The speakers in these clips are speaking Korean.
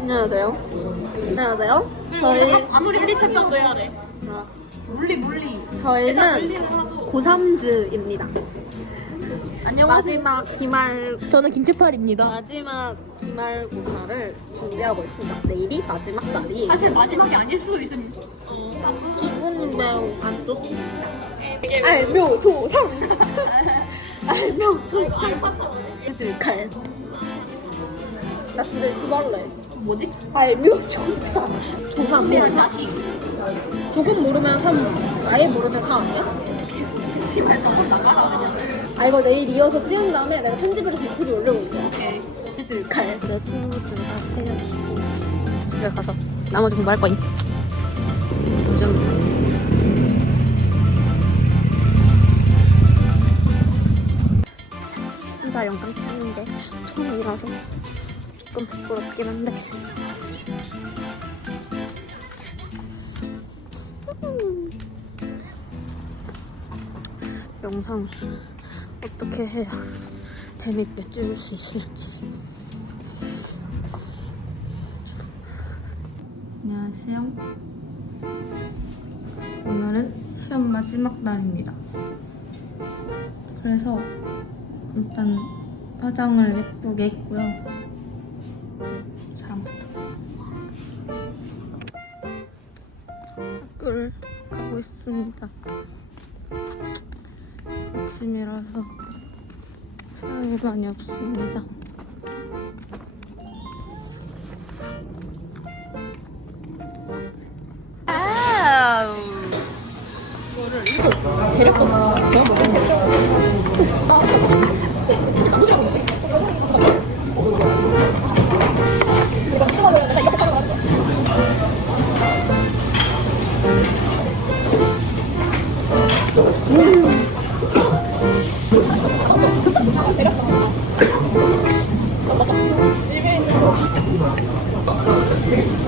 안녕하세요. 안녕하세요. 응. 저희 음, 사... 아무리 물리쳤던 거야. 찬도는... 아, 물리 물리. 저희는 하고... 고삼즈입니다. 음, 안녕하세요. 마지막 음. 기말. 저는 김채팔입니다. 마지막 기말고사를 준비하고 있습니다. 내일이 마지막 음? 날이. 사실 마지막이 아닐 수도 있습니다. 기분 매우 안 좋습니다. 에이, 알묘 음, 도, 자취를 투발래 뭐지? 아예 미국 사 정사 미국 자 조금 모르면 3 아예 모르면 4 아니야? 씨발 저아 이거 내일 이어서 찍은 다음에 내가 편집으로 유튜브 올려볼게 오케이 내친 그래, 그래, 그래, 가서 나머지 공부할 거임 요즘 한달 영상 찍는데 처음이라서 조금 부끄긴 한데 영상 어떻게 해야 재밌게 찍을 수 있을지 안녕하세요 오늘은 시험 마지막 날입니다 그래서 일단 화장을 예쁘게 했고요 사람들도 학교를 가고 있습니다 아침이라서 사람이 많이 없습니다 아 이거를 이렇게 데리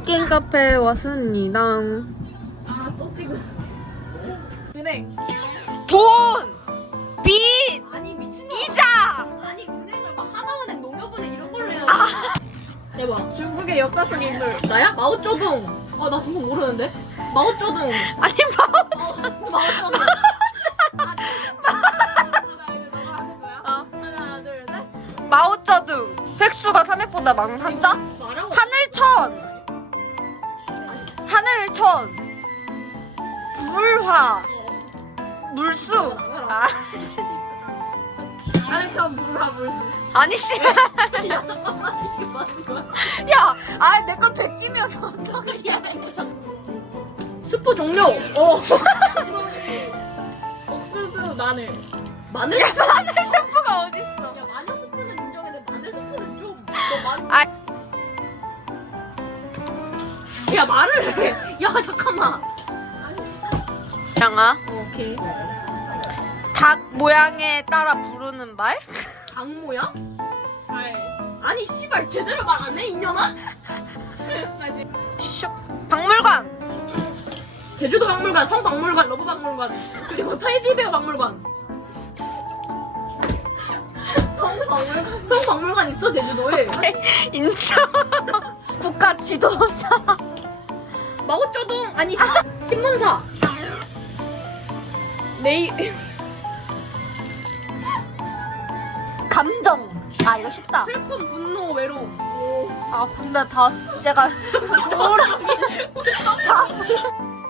치킨 카페에 왔습니다. 아, 찍은... 은행. 돈. 빚. 아니, 이자. 아니 은행을 막 하나은행, 농협은행 이런 걸로 해야 돼. 아. 대박. 중국의 역사 속 인물. 나야? 마오쩌둥. 아나 중국 모르는데. 마오쩌둥. 아니 마오. 마오쩌둥. 마오쩌둥. 마수가 3회보다 많은 한자? 아, 하늘천. 뭐? 하늘천 불화 어, 물수 어, 아 하늘천 불화 물수 아니 씨야 잠깐만 이거 맞는 거야 야아내걸 베끼면 어떻게해 이거 잠수 스프 종류어억수수 마늘 마늘 야, 마늘 스프가 어딨어 야 마녀 마늘 스프는 인정해도 마늘 스프는 좀너 마늘 많이... 아. 야, 말을 해. 야 잠깐만. 장아. 오케이. 닭 모양에 따라 부르는 말? 닭 모양? 아니, 시발 제대로 말. 아니 씨발 제대로 말 안 해, 인연아? 슉. 박물관. 제주도 박물관, 성 박물관, 러브 박물관, 그리고 타이즈베어 박물관. 성박물관 성 박물관 있어 제주도에 인천 국가 지도자 마고쩌둥 아니 시, 아! 신문사 내일 네이... 감정 아 이거 쉽다 슬픔 분노 외로움 오. 아 근데 다 제가 진짜... 다, 다?